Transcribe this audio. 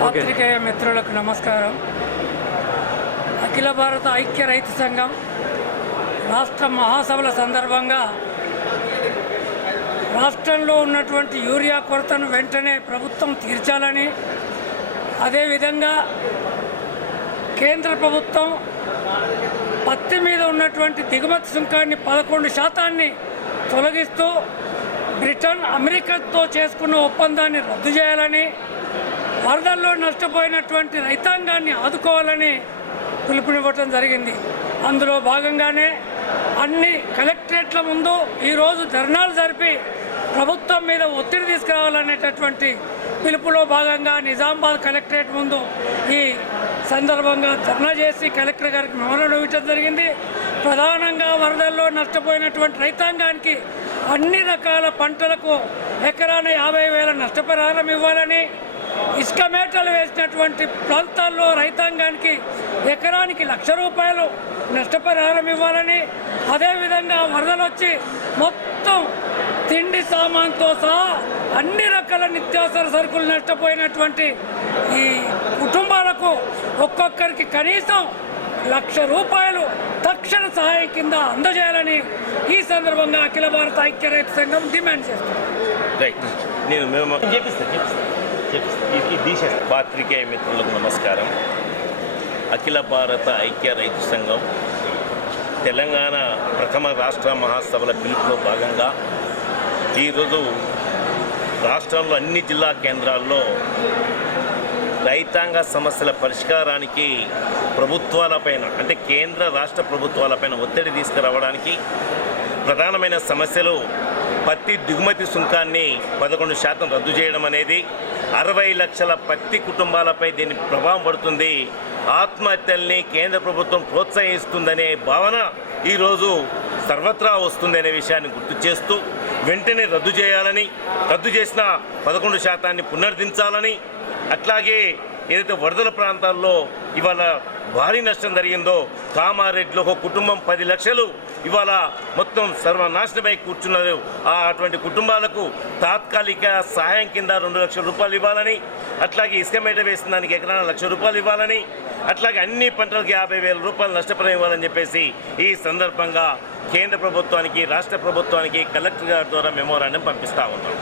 పత్రికేయ మిత్రులకు నమస్కారం. అఖిల భారత ఐక్య రైతు సంఘం రాష్ట్ర మహాసభల సందర్భంగా రాష్ట్రంలో ఉన్నటువంటి యూరియా కొరతను వెంటనే ప్రభుత్వం తీర్చాలని అదేవిధంగా కేంద్ర ప్రభుత్వం పత్తి మీద ఉన్నటువంటి దిగుమతి సుంకాన్ని పదకొండు శాతాన్ని తొలగిస్తూ బ్రిటన్ అమెరికాతో చేసుకున్న ఒప్పందాన్ని రద్దు చేయాలని వరదల్లో నష్టపోయినటువంటి రైతాంగాన్ని ఆదుకోవాలని పిలుపునివ్వటం జరిగింది. అందులో భాగంగానే అన్ని కలెక్టరేట్ల ముందు ఈరోజు ధర్నాలు జరిపి ప్రభుత్వం మీద ఒత్తిడి తీసుకురావాలనేటటువంటి పిలుపులో భాగంగా నిజామాబాద్ కలెక్టరేట్ ముందు ఈ సందర్భంగా ధర్నా చేసి కలెక్టర్ గారికి మెమోరం ఇవ్వటం జరిగింది. ప్రధానంగా వరదల్లో నష్టపోయినటువంటి రైతాంగానికి అన్ని రకాల పంటలకు ఎకరాన యాభై వేల నష్టపరిహారం ఇవ్వాలని ఇసుక మేటలు వేసినటువంటి ప్రాంతాల్లో రైతాంగానికి ఎకరానికి లక్ష రూపాయలు నష్టపరిహారం ఇవ్వాలని అదేవిధంగా వరదలు వచ్చి మొత్తం తిండి సామాన్తో సహా అన్ని రకాల నిత్యావసర సరుకులు నష్టపోయినటువంటి ఈ కుటుంబాలకు ఒక్కొక్కరికి కనీసం లక్ష రూపాయలు తక్షణ సహాయం కింద అందజేయాలని ఈ సందర్భంగా అఖిల భారత ఐక్య రైతు సంఘం డిమాండ్ చేస్తుంది. ఇది పాత్రికేయ మిత్రులకు నమస్కారం. అఖిల భారత ఐక్య రైతు సంఘం తెలంగాణ ప్రథమ రాష్ట్ర మహాసభల పిలుపులో భాగంగా ఈరోజు రాష్ట్రంలో అన్ని జిల్లా కేంద్రాల్లో రైతాంగ సమస్యల పరిష్కారానికి ప్రభుత్వాలపైన అంటే కేంద్ర రాష్ట్ర ప్రభుత్వాలపైన ఒత్తిడి తీసుకురావడానికి ప్రధానమైన సమస్యలు పత్తి దిగుమతి సుంకాన్ని పదకొండు శాతం రద్దు చేయడం అనేది అరవై లక్షల పత్తి కుటుంబాలపై దీని ప్రభావం పడుతుంది. ఆత్మహత్యల్ని కేంద్ర ప్రభుత్వం ప్రోత్సహిస్తుందనే భావన ఈరోజు సర్వత్రా వస్తుందనే విషయాన్ని గుర్తు చేస్తూ వెంటనే రద్దు చేయాలని రద్దు చేసిన పదకొండు శాతాన్ని పునరుద్ధరించాలని అట్లాగే ఏదైతే వరదల ప్రాంతాల్లో ఇవాళ భారీ నష్టం జరిగిందో కామారెడ్డిలో ఒక కుటుంబం పది లక్షలు ఇవాళ మొత్తం సర్వనాశనమై కూర్చున్నారు. ఆ అటువంటి కుటుంబాలకు తాత్కాలిక సహాయం కింద రెండు లక్షల రూపాయలు ఇవ్వాలని అట్లాగే ఇసుక మేట వేసిన దానికి ఎకరాన లక్ష రూపాయలు ఇవ్వాలని అట్లాగే అన్ని పంటలకు యాభై వేల రూపాయలు నష్టపరం ఇవ్వాలని చెప్పేసి ఈ సందర్భంగా కేంద్ర ప్రభుత్వానికి రాష్ట్ర ప్రభుత్వానికి కలెక్టర్ గారి ద్వారా మెమోరాండం పంపిస్తా ఉన్నాం.